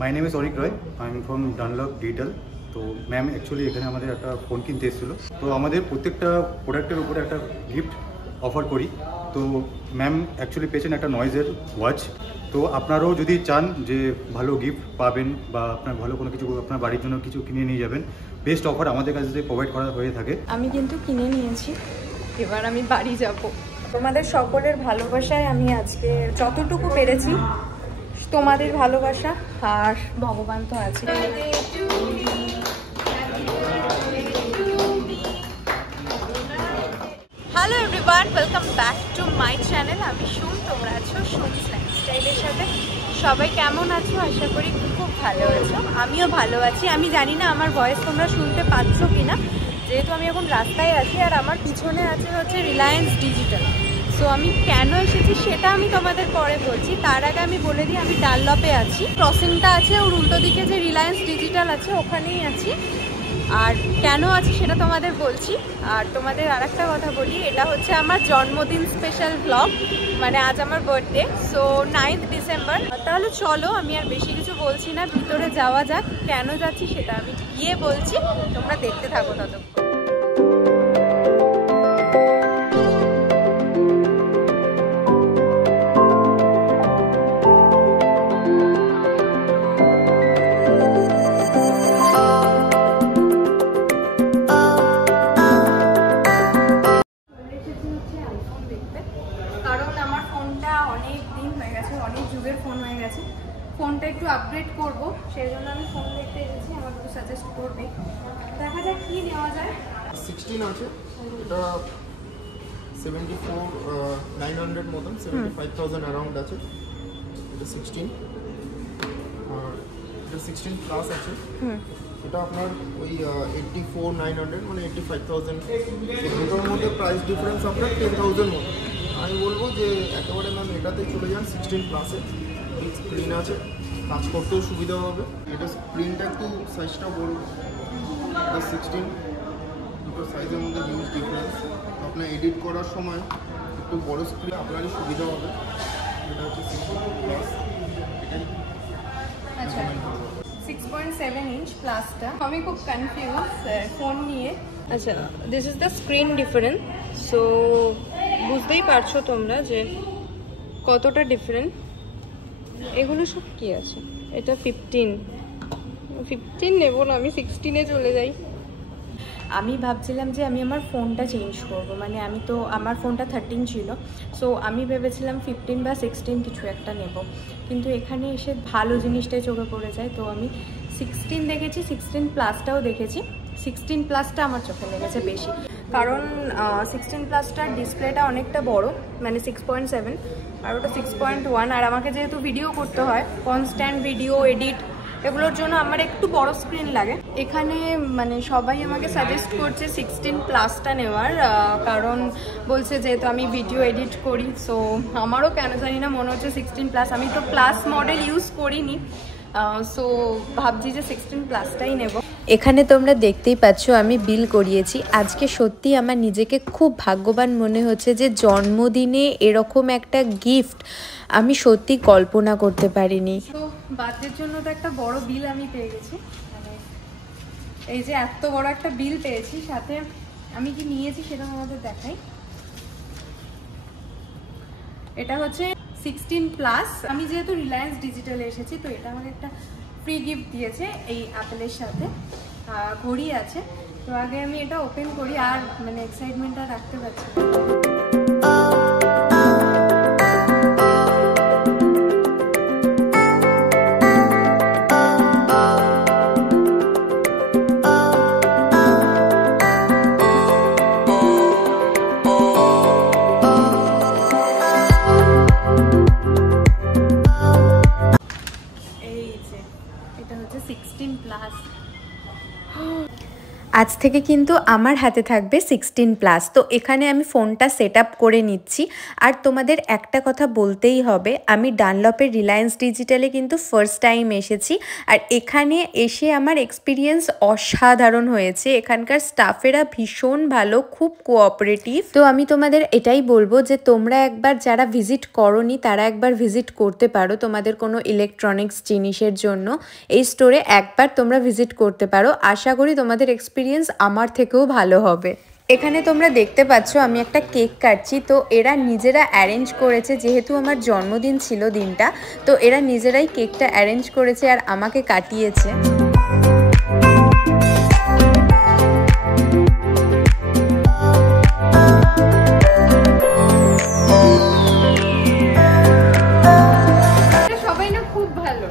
My name is Arik Roy, I am from Dunlop digital. তো ma'am actually এখানে আমাদের একটা ফোন কিনতে এসেছিলো। তো আমাদের প্রত্যেকটা প্রোডাক্টের উপরে একটা গিফট অফার করি। তো ম্যাম অ্যাকচুয়ালি পেয়েছেন একটা নয়েজের ওয়াচ। তো আপনারাও যদি চান যে ভালো গিফট পাবেন বা আপনার ভালো কোনো কিছু আপনার বাড়ির জন্য কিছু কিনে নিয়ে যাবেন, বেস্ট অফার আমাদের কাছে প্রোভাইড করা হয়ে থাকে। আমি কিন্তু কিনে নিয়েছি, এবার আমি বাড়ি যাব। তোমাদের সকলের ভালোবাসায় আমি আজকে যতটুকু পেরেছি, তোমাদের ভালোবাসা আর ভগবান তো আছে। Hello everyone, welcome back to my channel. আমি শুন, তোমরা আছো শুনস লাইফস্টাইলের সাথে। সবাই কেমন আছো? আশা করি খুব ভালো আছো, আমিও ভালো আছি। আমি জানি না আমার ভয়েস তোমরা শুনতে পাচ্ছ কি না, যেহেতু আমি এখন রাস্তায় আছি আর আমার পিছনে আছে হচ্ছে রিলায়েন্স ডিজিটাল। সো আমি কেন এসেছি সেটা আমি তোমাদের পরে বলছি। তার আগে আমি বলে দিই, আমি ডানলপে আছি। ক্রসিংটা আছে ওর উল্টো দিকে, যে রিলায়েন্স ডিজিটাল আছে ওখানেই আছি। আর কেন আছি সেটা তোমাদের বলছি। আর তোমাদের আর একটা কথা বলি, এটা হচ্ছে আমার জন্মদিন স্পেশাল ব্লগ, মানে আজ আমার বার্থডে। So 9th December. তাহলে চলো, আমি আর বেশি কিছু বলছি না, ভিতরে যাওয়া যাক। কেন যাচ্ছি সেটা আমি গিয়ে বলছি, তোমরা দেখতে থাকো ততক্ষণ। ফোনটা একটু আপগ্রেড করব, সেই জন্য আমি ফোন দেখতে এসেছি। আমার একটু সাজেস্ট করবে, দেখা যাক কি নেওয়া যায়। 16 আছে, এটা 74,900 মতন, 75,000 অ্যারাউন্ড আছে। এটা 16, আর এটা 16 প্লাস আছে। এটা আপনার ওই 84,900 মানে 85,000। দুটোর মধ্যে প্রাইস ডিফারেন্স আপনার 10,000 মতো। আমি বলবো যে একেবারে ম্যাম এটাতে চলে যান 16 প্লাসে। স্ক্রিন আছে, কাজ করতেও সুবিধা হবে। এটা স্ক্রিনটা একটু সাইজটা বড়, এটা 16। দুটো সাইজের মধ্যে হিউজ ডিফারেন্স। আপনার এডিট করার সময় একটু বড় স্ক্রিন আপনারই সুবিধা হবে। এটা হচ্ছে 16 প্লাস, এটাই। আচ্ছা, 6.7 ইঞ্চ প্লাসটা। আমি খুব কনফিউজ ফোন নিয়ে। আচ্ছা, this is the screen difference. So বুঝতেই পারছো তোমরা যে কতটা ডিফারেন্ট। এগুলো সব কি আছে? এটা 15 নেবো না, আমি 16-এ চলে যাই। আমি ভাবছিলাম যে আমি আমার ফোনটা চেঞ্জ করব, মানে আমি তো আমার ফোনটা 13 ছিল। সো আমি ভেবেছিলাম 15 বা 16 কিছু একটা নেব, কিন্তু এখানে এসে ভালো জিনিসটাই চোখে পড়ে যায়। তো আমি 16 দেখেছি, 16 প্লাসটাও দেখেছি। 16 প্লাসটা আমার চোখে লেগেছে বেশি, কারণ 16 প্লাসটার ডিসপ্লেটা অনেকটা বড়, মানে 6.7, আর ওটা 6.1। আর আমাকে যেহেতু ভিডিও করতে হয়, কনস্ট্যান্ট ভিডিও এডিট, এগুলোর জন্য আমার একটু বড় স্ক্রিন লাগে। এখানে মানে সবাই আমাকে সাজেস্ট করছে 16 প্লাসটা নেওয়ার, কারণ বলছে যেহেতু আমি ভিডিও এডিট করি। সো আমারও কেন জানি না মনে হচ্ছে 16 প্লাস। আমি তো প্লাস মডেল ইউজ করিনি, সো ভাবছি যে 16 প্লাসটাই নেব। এখানে তোমরা দেখতেই পাচ্ছ আমি বিল করিয়েছি। আজকে সত্যি আমার নিজেকে খুব ভাগ্যবান মনে হচ্ছে যে জন্মদিনে এরকম একটা গিফট আমি সত্যি কল্পনা করতে পারিনি। তো বার্থডের জন্য তো একটা বড় বিল আমি পেয়ে গেছি, মানে এই যে এত বড় একটা বিল পেয়েছি। সাথে আমি কি নিয়েছি সেটা আমাদের দেখাই। এটা হচ্ছে 16 প্লাস। আমি যেহেতু রিলায়েন্স ডিজিটালে এসেছি, তো এটা আমাকে একটা ফ্রি গিফট দিয়েছে এই অ্যাপেলের সাথে। ঘড়ি আছে। তো আগে আমি এটা ওপেন করি, আর মানে এক্সাইটমেন্টটা রাখতে পারছি। আজ থেকে কিন্তু আমার হাতে থাকবে 16+। তো এখানে আমি ফোনটা সেট আপ করে নিচ্ছি। আর তোমাদের একটা কথা বলতেই হবে, আমি ডানলপের রিলায়েন্স ডিজিটালে কিন্তু ফার্স্ট টাইম এসেছি। আর এখানে এসে আমার এক্সপিরিয়েন্স অসাধারণ হয়েছে। এখানকার স্টাফেরা ভীষণ ভালো, খুব কোঅপারেটিভ। তো আমি তোমাদের এটাই বলবো যে তোমরা একবার যারা ভিজিট করোনি তারা একবার ভিজিট করতে পারো তোমাদের কোনো ইলেকট্রনিক্স জিনিসের জন্য। এই স্টোরে একবার তোমরা ভিজিট করতে পারো, আশা করি তোমাদের এক্সপিরিয়েন্স আমার থেকেও ভালো হবে। এখানে তোমরা দেখতে পাচ্ছ আমি একটা কেক কাটছি। তো এরা নিজেরা অ্যারেঞ্জ করেছে, যেহেতু আমার জন্মদিন ছিল দিনটা, তো এরা নিজেরাই কেকটা অ্যারেঞ্জ করেছে আর আমাকে কাটিয়েছে। সবাই না খুব ভালো।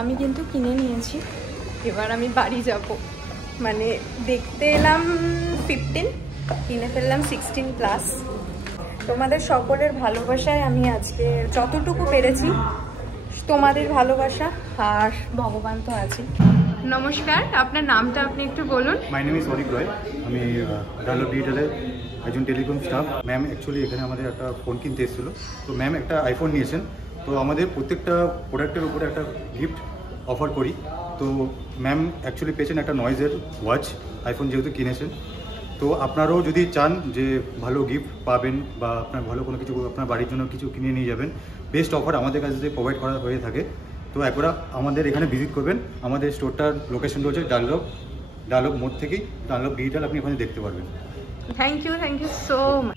আমি কিন্তু কিনে নিয়েছি, এবার আমি বাড়ি যাব। মানে দেখতে এলাম 15, কিনে ফেললাম 16+। তোমাদের সকলের ভালোবাসায় আমি আজকে যতটুকু পেরেছি, তোমাদের ভালোবাসা আর ভগবান তো আছে। নমস্কার, আপনার নামটা আপনি একটু বলুন। মাই নেম ইজ অনিক রয়, আমি ডানলপ ডিজিটালের একজন টেলিকম স্টাফ। ম্যাম অ্যাকচুয়ালি এখানে আমাদের একটা ফোন কিনতে এসেছিল। তো ম্যাম একটা আইফোন নিয়েছেন। তো আমাদের প্রত্যেকটা প্রোডাক্টের উপরে একটা গিফট অফার করি। তো ম্যাম অ্যাকচুয়ালি পেয়েছেন একটা নয়েজের ওয়াচ, আইফোন যেহেতু কিনেছেন। তো আপনারাও যদি চান যে ভালো গিফট পাবেন বা আপনার ভালো কোনো কিছু আপনার বাড়ির জন্য কিছু কিনে নিয়ে যাবেন, বেস্ট অফার আমাদের কাছে প্রোভাইড করা হয়ে থাকে। তো একবার আমাদের এখানে ভিজিট করবেন। আমাদের স্টোরটার লোকেশন রয়েছে ডানলপ মোড় থেকেই ডানলপ ডিজিটাল, আপনি ওখানে দেখতে পারবেন। Thank you so much.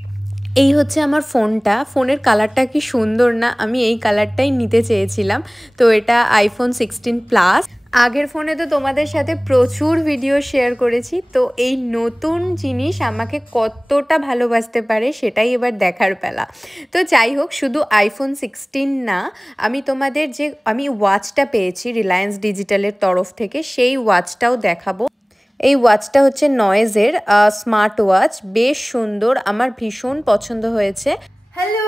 এই হচ্ছে আমার ফোনটা। ফোনের কালারটা কি সুন্দর না, আমি এই কালারটাই নিতে চেয়েছিলাম। তো এটা আইফোন 16+। আগের ফোনে তো তোমাদের সাথে প্রচুর ভিডিও শেয়ার করেছি। তো এই নতুন জিনিস আমাকে কতটা ভালোবাসতে পারে সেটাই এবার দেখার পালা। তো যাই হোক, শুধু আইফোন 16 না, আমি তোমাদের যে আমি ওয়াচটা পেয়েছি রিলায়েন্স ডিজিটালের তরফ থেকে, সেই ওয়াচটাও দেখাবো। এই ওয়াচটা হচ্ছে নয়েজের স্মার্ট ওয়াচ, বেশ সুন্দর, আমার ভীষণ পছন্দ হয়েছে। হ্যালো,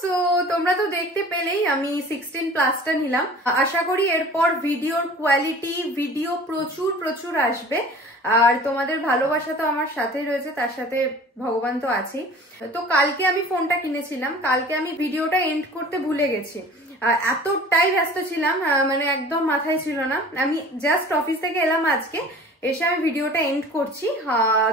সো তোমরা তো দেখতে পেলেই আমি 16+টা নিলাম। আশা করি এরপর ভিডিওর কোয়ালিটি, ভিডিও প্রচুর আসবে। আর তোমাদের ভালোবাসা তো আমার সাথেই রয়েছে, তার সাথে ভগবান তো আছেই। তো কালকে আমি ফোনটা কিনেছিলাম, কালকে আমি ভিডিওটা এন্ড করতে ভুলে গেছি। এতটাই ব্যস্ত ছিলাম, মানে একদম মাথায় ছিল না। আমি জাস্ট অফিস থেকে এলাম আজকে, এসে আমি ভিডিওটা এন্ড করছি।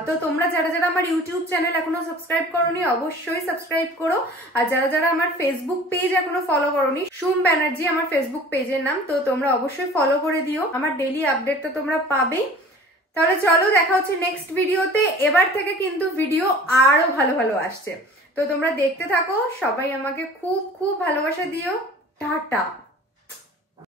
তো তোমরা যারা যারা আমার ইউটিউব চ্যানেল এখনো সাবস্ক্রাইব করোনি, অবশ্যই সাবস্ক্রাইব করো। আর যারা যারা আমার ফেসবুক পেজ এখনো ফলো করোনি, সুম ব্যানার্জি আমার ফেসবুক পেজের নাম, তো তোমরা অবশ্যই ফলো করে দিও। আমার ডেইলি আপডেট তো তোমরা পাবেই। তাহলে চলো, দেখা হচ্ছে নেক্সট ভিডিওতে। এবার থেকে কিন্তু ভিডিও আরো ভালো আসছে, তো তোমরা দেখতে থাকো। সবাই আমাকে খুব ভালোবাসা দিও। টাটা।